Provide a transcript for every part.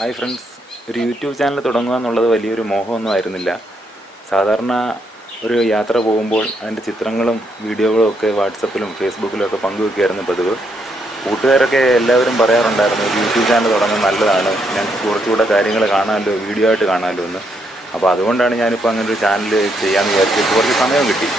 Hi friends, ഒരു YouTube channel തുടങ്ങുക എന്നുള്ളത് വലിയൊരു മോഹമൊന്നും ആയിരുന്നില്ല. സാധാരണ ഒരു യാത്ര പോകുമ്പോൾ അതിൻ്റെ ചിത്രങ്ങളും വീഡിയോകളും ഒക്കെ വാട്സപ്പിലും ഫേസ്ബുക്കിലും ഒക്കെ പങ്കുവെക്കുകയായിരുന്നു പതിവ്. കൂട്ടുകാരൊക്കെ എല്ലാവരും പറയാറുണ്ടായിരുന്നു ഒരു യൂട്യൂബ് ചാനൽ തുടങ്ങുന്നത് നല്ലതാണ്, ഞങ്ങൾക്ക് കുറച്ചുകൂടെ കാര്യങ്ങൾ കാണാമല്ലോ, വീഡിയോ ആയിട്ട് കാണാമല്ലോ എന്ന്. അപ്പോൾ അതുകൊണ്ടാണ് ഞാനിപ്പോൾ അങ്ങനെ ഒരു ചാനൽ ചെയ്യാമെന്ന് വിചാരിച്ചിട്ട് കുറച്ച് സമയം കിട്ടി.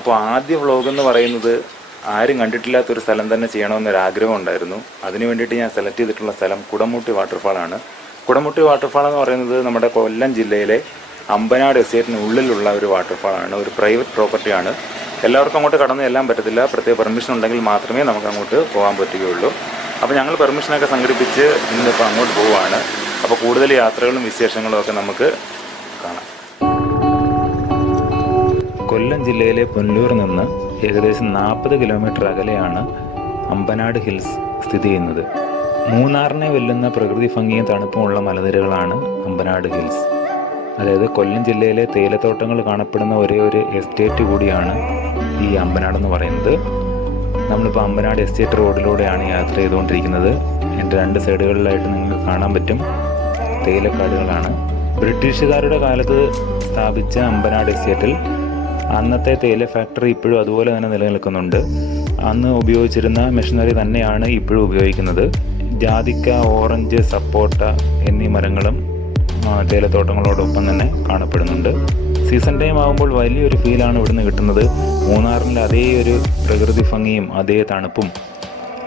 അപ്പോൾ ആദ്യ വ്ളോഗ് എന്ന് പറയുന്നത് ആരും കണ്ടിട്ടില്ലാത്തൊരു സ്ഥലം തന്നെ ചെയ്യണമെന്നൊരാഗ്രഹം ഉണ്ടായിരുന്നു. അതിന് വേണ്ടിയിട്ട് ഞാൻ സെലക്ട് ചെയ്തിട്ടുള്ള സ്ഥലം കുടമുട്ടി വാട്ടർഫാളാണ്. കുടമുട്ടി വാട്ടർഫാൾ എന്ന് പറയുന്നത് നമ്മുടെ കൊല്ലം ജില്ലയിലെ അമ്പനാട് എസ്റ്റേറ്റിനുള്ളിലുള്ള ഒരു വാട്ടർഫാളാണ്. ഒരു പ്രൈവറ്റ് പ്രോപ്പർട്ടിയാണ്. എല്ലാവർക്കും അങ്ങോട്ട് കടന്നു ചെല്ലാൻ പറ്റത്തില്ല. പ്രത്യേക പെർമിഷൻ ഉണ്ടെങ്കിൽ മാത്രമേ നമുക്ക് അങ്ങോട്ട് പോകാൻ പറ്റുകയുള്ളൂ. അപ്പോൾ ഞങ്ങൾ പെർമിഷനൊക്കെ സംഘടിപ്പിച്ച് ഇന്നിപ്പോൾ അങ്ങോട്ട് പോവുകയാണ്. അപ്പോൾ കൂടുതൽ യാത്രകളും വിശേഷങ്ങളും ഒക്കെ നമുക്ക് കാണാം. കൊല്ലം ജില്ലയിലെ പുനലൂർ നിന്ന് ഏകദേശം 40 കിലോമീറ്റർ അകലെയാണ് അമ്പനാട് ഹിൽസ് സ്ഥിതി ചെയ്യുന്നത്. മൂന്നാറിനെ വെല്ലുന്ന പ്രകൃതി ഭംഗിയും തണുപ്പുമുള്ള മലനിരകളാണ് അമ്പനാട് ഹിൽസ്. അതായത് കൊല്ലം ജില്ലയിലെ തേയിലത്തോട്ടങ്ങൾ കാണപ്പെടുന്ന ഒരേ ഒരു എസ്റ്റേറ്റ് കൂടിയാണ് ഈ അമ്പനാടെന്ന് പറയുന്നത്. നമ്മളിപ്പോൾ അമ്പനാട് എസ്റ്റേറ്റ് റോഡിലൂടെയാണ് യാത്ര ചെയ്തുകൊണ്ടിരിക്കുന്നത്. എൻ്റെ രണ്ട് സൈഡുകളിലായിട്ട് നിങ്ങൾക്ക് കാണാൻ പറ്റും തേയിലക്കാടുകളാണ്. ബ്രിട്ടീഷുകാരുടെ കാലത്ത് സ്ഥാപിച്ച അമ്പനാട് എസ്റ്റേറ്റിൽ അന്നത്തെ തേയില ഫാക്ടറി ഇപ്പോഴും അതുപോലെ തന്നെ നിലനിൽക്കുന്നുണ്ട്. അന്ന് ഉപയോഗിച്ചിരുന്ന മെഷീനറി തന്നെയാണ് ഇപ്പോഴും ഉപയോഗിക്കുന്നത്. ജാതിക്ക, ഓറഞ്ച്, സപ്പോട്ട എന്നീ മരങ്ങളും തേയിലത്തോട്ടങ്ങളോടൊപ്പം തന്നെ കാണപ്പെടുന്നുണ്ട്. സീസൺ ടൈം ആകുമ്പോൾ വലിയൊരു ഫീലാണ് ഇവിടുന്ന് കിട്ടുന്നത്. മൂന്നാറിൻ്റെ അതേ ഒരു പ്രകൃതി ഭംഗിയും അതേ തണുപ്പും,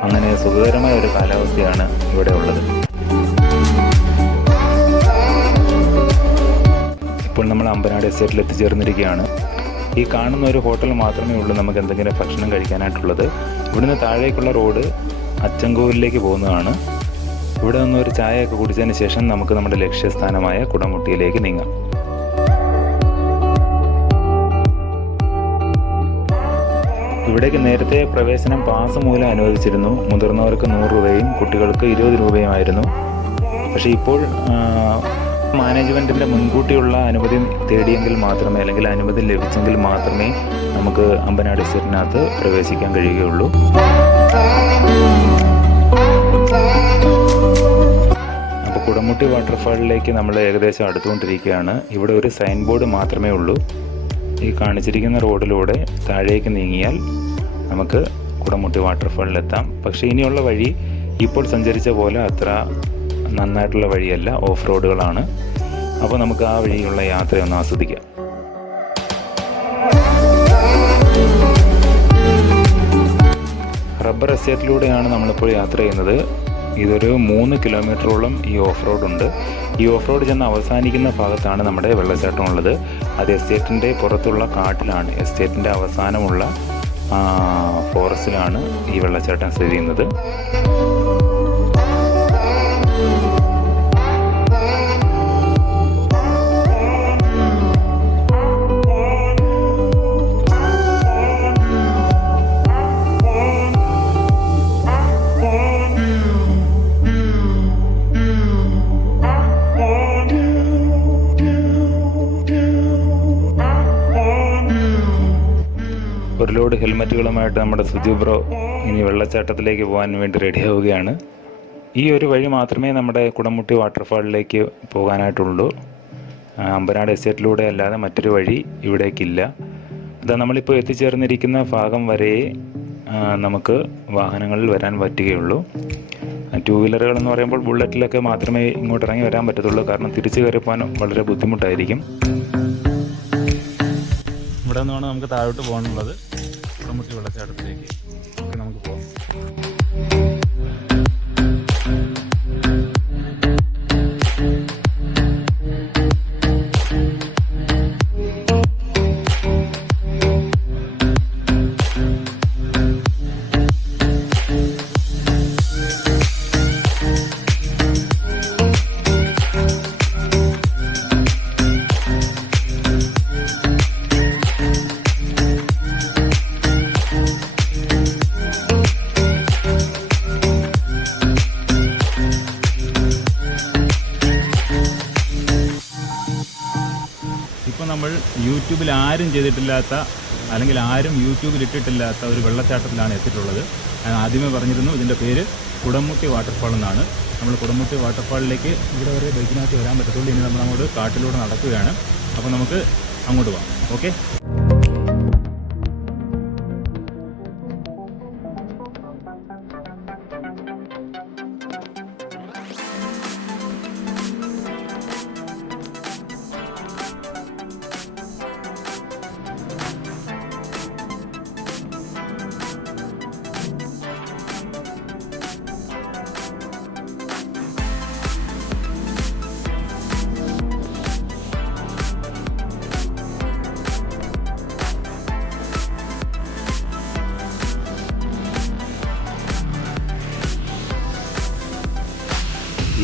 അങ്ങനെ സുഖകരമായ ഒരു കാലാവസ്ഥയാണ് ഇവിടെ ഉള്ളത്. ഇപ്പോൾ നമ്മൾ അമ്പനാട് എസ്റ്റേറ്റിൽ എത്തിച്ചേർന്നിരിക്കുകയാണ്. ഈ കാണുന്ന ഒരു ഹോട്ടൽ മാത്രമേ ഉള്ളൂ നമുക്ക് എന്തെങ്കിലും ഭക്ഷണം കഴിക്കാനായിട്ടുള്ളത്. ഇവിടുന്ന് താഴേക്കുള്ള റോഡ് അച്ചൻകോവിലേക്ക് പോകുന്നതാണ്. ഇവിടെ നിന്ന് ഒരു ചായയൊക്കെ കുടിച്ചതിന് ശേഷം നമുക്ക് നമ്മുടെ ലക്ഷ്യസ്ഥാനമായ കുടമുട്ടിയിലേക്ക് നീങ്ങാം. ഇവിടേക്ക് നേരത്തെ പ്രവേശനം പാസ് മൂലം അനുവദിച്ചിരുന്നു. മുതിർന്നവർക്ക് 100 രൂപയും കുട്ടികൾക്ക് 20 രൂപയുമായിരുന്നു. പക്ഷേ ഇപ്പോൾ മാനേജ്മെൻറ്റിൻ്റെ മുൻകൂട്ടിയുള്ള അനുമതി തേടിയെങ്കിൽ മാത്രമേ, അല്ലെങ്കിൽ അനുമതി ലഭിച്ചെങ്കിൽ മാത്രമേ നമുക്ക് അമ്പനാട് എസ്റ്റേറ്റിനകത്ത് പ്രവേശിക്കാൻ കഴിയുകയുള്ളൂ. അപ്പോൾ കുടമുട്ടി വാട്ടർഫാളിലേക്ക് നമ്മൾ ഏകദേശം അടുത്തുകൊണ്ടിരിക്കുകയാണ്. ഇവിടെ ഒരു സൈൻ ബോർഡ് മാത്രമേ ഉള്ളൂ. ഈ കാണിച്ചിരിക്കുന്ന റോഡിലൂടെ താഴേക്ക് നീങ്ങിയാൽ നമുക്ക് കുടമുട്ടി വാട്ടർഫാളിലെത്താം. പക്ഷേ ഇനിയുള്ള വഴി ഇപ്പോൾ സഞ്ചരിച്ച പോലെ അത്ര നന്നായിട്ടുള്ള വഴിയല്ല, ഓഫ് റോഡുകളാണ്. അപ്പോൾ നമുക്ക് ആ വഴിയുള്ള യാത്രയൊന്ന് ആസ്വദിക്കാം. റബ്ബർ എസ്റ്റേറ്റിലൂടെയാണ് നമ്മളിപ്പോൾ യാത്ര ചെയ്യുന്നത്. ഇതൊരു 3 കിലോമീറ്ററോളം ഈ ഓഫ് റോഡുണ്ട്. ഈ ഓഫ് റോഡ് ചെന്ന് അവസാനിക്കുന്ന ഭാഗത്താണ് നമ്മുടെ വെള്ളച്ചാട്ടം ഉള്ളത്. അത് എസ്റ്റേറ്റിൻ്റെ പുറത്തുള്ള കാട്ടിലാണ്, എസ്റ്റേറ്റിൻ്റെ അവസാനമുള്ള ഫോറസ്റ്റിലാണ് ഈ വെള്ളച്ചാട്ടം സ്ഥിതി ചെയ്യുന്നത്. ഒരു ലോഡ് ഹെൽമറ്റുകളുമായിട്ട് നമ്മുടെ സുജു ബ്രോ ഇനി വെള്ളച്ചാട്ടത്തിലേക്ക് പോകാൻ വേണ്ടി റെഡിയാവുകയാണ്. ഈ ഒരു വഴി മാത്രമേ നമ്മുടെ കുടമുട്ടി വാട്ടർഫാളിലേക്ക് പോകാനായിട്ടുള്ളൂ. അമ്പനാട് എസ്റ്റേറ്റിലൂടെ അല്ലാതെ മറ്റൊരു വഴി ഇവിടേക്കില്ല. അതാ നമ്മളിപ്പോൾ എത്തിച്ചേർന്നിരിക്കുന്ന ഭാഗം വരെ നമുക്ക് വാഹനങ്ങളിൽ വരാൻ പറ്റുകയുള്ളൂ. 2 വീലറുകളെന്ന് പറയുമ്പോൾ ബുള്ളറ്റിലൊക്കെ മാത്രമേ ഇങ്ങോട്ട് ഇറങ്ങി വരാൻ പറ്റത്തുള്ളൂ. കാരണം തിരിച്ചു കയറി പോകാൻ വളരെ ബുദ്ധിമുട്ടായിരിക്കും. ഇവിടെ നിന്നാണ് നമുക്ക് താഴോട്ട് പോകാനുള്ളത്, കുടമുട്ടി വെള്ളച്ചാട്ടത്തിലേക്ക്. നമുക്ക് പോകാം. ഇപ്പോൾ നമ്മൾ യൂട്യൂബിൽ ആരും ചെയ്തിട്ടില്ലാത്ത, അല്ലെങ്കിൽ ആരും യൂട്യൂബിൽ ഇട്ടിട്ടില്ലാത്ത ഒരു വെള്ളച്ചാട്ടത്തിലാണ് എത്തിയിട്ടുള്ളത്. ഞാൻ ആദ്യമേ പറഞ്ഞിരുന്നു ഇതിൻ്റെ പേര് കുടമുട്ടി വാട്ടർഫാൾ എന്നാണ്. നമ്മൾ കുടമുട്ടി വാട്ടർഫാളിലേക്ക് ഇവിടെ വരെ ബൈക്കിനകത്ത് വരാൻ പറ്റത്തുള്ളൂ. ഇനി നമ്മൾ അങ്ങോട്ട് കാട്ടിലൂടെ നടക്കുകയാണ്. അപ്പോൾ നമുക്ക് അങ്ങോട്ട് പോകാം. ഓക്കെ.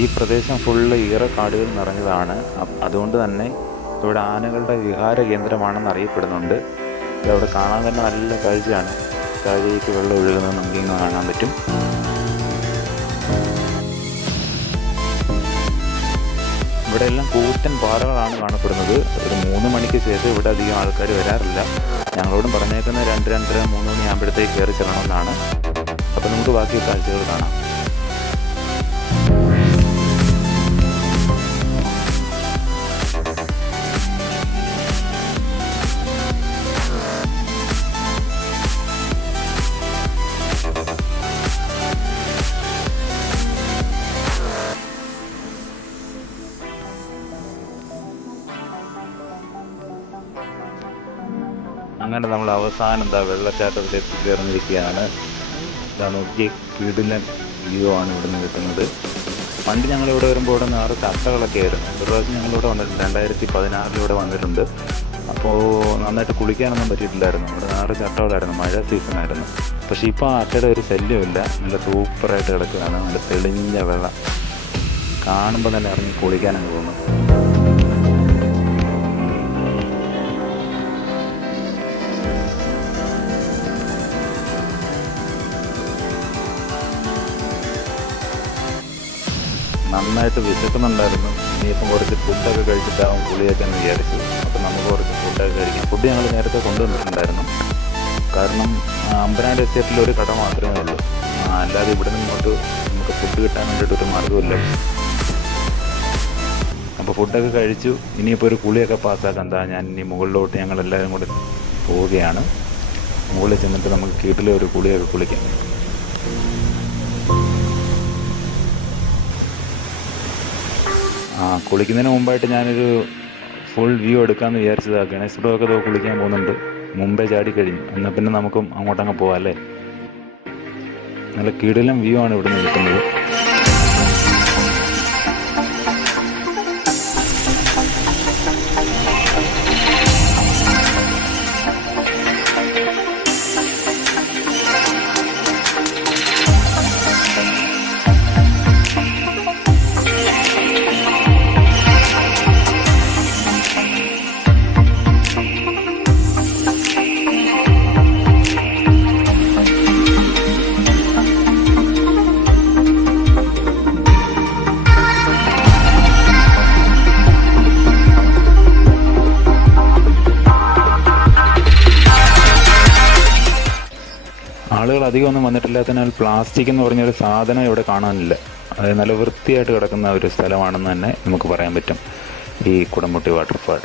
ഈ പ്രദേശം ഫുള്ള് ഈറക്കാടുകൾ നിറഞ്ഞതാണ്. അതുകൊണ്ട് തന്നെ ഇവിടെ ആനകളുടെ വിഹാര കേന്ദ്രമാണെന്ന് അറിയപ്പെടുന്നുണ്ട്. അവിടെ കാണാൻ തന്നെ നല്ല കാഴ്ചയാണ്. താഴേക്ക് വെള്ളം ഒഴുകുന്നത് നമുക്കിങ്ങനെ കാണാൻ പറ്റും. ഇവിടെ എല്ലാം കൂറ്റൻ പാറകളാണ് കാണപ്പെടുന്നത്. ഒരു 3 മണിക്ക് ശേഷം ഇവിടെ അധികം ആൾക്കാർ വരാറില്ല. ഞങ്ങളോടും പറഞ്ഞേക്കുന്ന 2, 2:30, 3 മണിയാകുമ്പോഴത്തേക്ക് കയറി ചെല്ലണമെന്നാണ്. അപ്പോൾ നമുക്ക് ബാക്കി കാഴ്ചകൾ കാണാം. അങ്ങനെ നമ്മൾ അവസാനം വെള്ളച്ചാട്ടത്തിൽ എത്തിച്ചേർന്നിരിക്കുകയാണ്. നോക്കി കിടിലൻ വ്യൂ ആണ് ഇവിടുന്ന് കിട്ടുന്നത്. പണ്ട് ഞങ്ങളിവിടെ വരുമ്പോൾ ഇവിടെ 6 ചട്ടകളൊക്കെ ആയിരുന്നു. ഒരു പ്രാവശ്യം ഞങ്ങളിവിടെ വന്നിട്ടുണ്ട്. 2016 വന്നിട്ടുണ്ട്. അപ്പോൾ നന്നായിട്ട് കുളിക്കാനൊന്നും പറ്റിയിട്ടില്ലായിരുന്നു. ഇവിടെ 6 ചട്ടകളായിരുന്നു. മഴ സീസണായിരുന്നു. പക്ഷേ ഇപ്പോൾ ആ അട്ടയുടെ ഒരു ശല്യമില്ല. നല്ല സൂപ്പറായിട്ട് കിടക്കുകയാണ്. നല്ല തെളിഞ്ഞ വെള്ളം കാണുമ്പോൾ തന്നെ ഇറങ്ങി കുളിക്കാനങ്ങ് തോന്നും. നന്നായിട്ട് വിശക്കുന്നുണ്ടായിരുന്നു. ഇനിയിപ്പം കുറച്ച് ഫുഡൊക്കെ കഴിച്ചിട്ടാവും കുളിയൊക്കെ എന്ന് വിചാരിച്ചു. അപ്പോൾ നമുക്ക് കുറച്ച് ഫുഡൊക്കെ കഴിക്കാം. ഫുഡ് ഞങ്ങൾ നേരത്തെ കൊണ്ടുവന്നിട്ടുണ്ടായിരുന്നു. കാരണം അമ്പനാട് എസ്റ്റേറ്റിൽ ഒരു കട മാത്രമേ ഉള്ളൂ. അല്ലാതെ ഇവിടെ നിന്നോട്ട് നമുക്ക് ഫുഡ് കിട്ടാൻ വേണ്ടിയിട്ടൊരു മാർഗ്ഗമില്ല. അപ്പോൾ ഫുഡൊക്കെ കഴിച്ചു. ഇനിയിപ്പോൾ ഒരു കുളിയൊക്കെ പാസ്സാക്കാം. ഞാൻ ഇനി മുകളിലോട്ട് ഞങ്ങളെല്ലാവരും കൂടി പോവുകയാണ്. മുകളിൽ ചെന്നിട്ട് നമുക്ക് കീട്ടിലെ ഒരു കുളിയൊക്കെ കുളിക്കാം. കുളിക്കുന്നതിന് മുമ്പായിട്ട് ഞാനൊരു ഫുൾ വ്യൂ എടുക്കാമെന്ന് വിചാരിച്ചതാണ്. ഗണേശപുരമൊക്കെ കുളിക്കാൻ പോകുന്നുണ്ട്. മുമ്പേ ചാടിക്കഴിഞ്ഞു. എന്നാൽ പിന്നെ നമുക്കും അങ്ങോട്ടങ്ങ് പോകാം അല്ലേ. നല്ല കിടിലൻ വ്യൂ ആണ് ഇവിടെ നിന്ന് കിട്ടുന്നത്. ആളുകൾ അധികമൊന്നും വന്നിട്ടില്ലാത്തതിനാൽ പ്ലാസ്റ്റിക് എന്ന് പറഞ്ഞൊരു സാധനം ഇവിടെ കാണാനില്ല. അത് നല്ല വൃത്തിയായിട്ട് കിടക്കുന്ന ഒരു സ്ഥലമാണെന്ന് തന്നെ നമുക്ക് പറയാൻ പറ്റും ഈ കുടമുട്ടി വാട്ടർഫാൾ.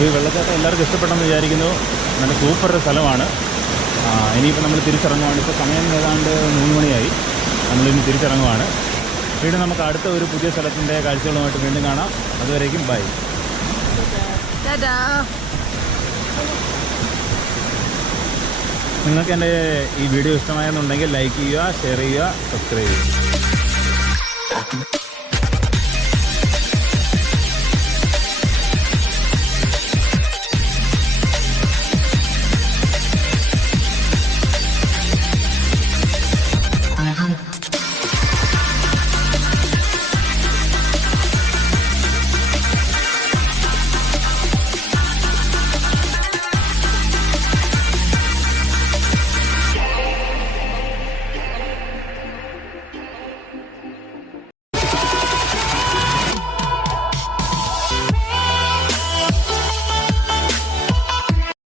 അപ്പോൾ ഈ വെള്ളച്ചാട്ടം എല്ലാവർക്കും ഇഷ്ടപ്പെട്ടെന്ന് വിചാരിക്കുന്നു. നല്ല സൂപ്പർ ഒരു സ്ഥലമാണ്. ഇനിയിപ്പോൾ നമ്മൾ തിരിച്ചിറങ്ങുവാണ്. ഇപ്പോൾ സമയം ഏതാണ്ട് 3 മണിയായി. നമ്മളിനി തിരിച്ചിറങ്ങുവാണ്. വീണ്ടും നമുക്ക് അടുത്ത ഒരു പുതിയ സ്ഥലത്തിൻ്റെ കാഴ്ചകളുമായിട്ട് വീണ്ടും കാണാം. അതുവരേക്കും ബൈ. നിങ്ങൾക്ക് എൻ്റെ ഈ വീഡിയോ ഇഷ്ടമായെന്നുണ്ടെങ്കിൽ ലൈക്ക് ചെയ്യുക, ഷെയർ ചെയ്യുക, സബ്സ്ക്രൈബ് ചെയ്യുക.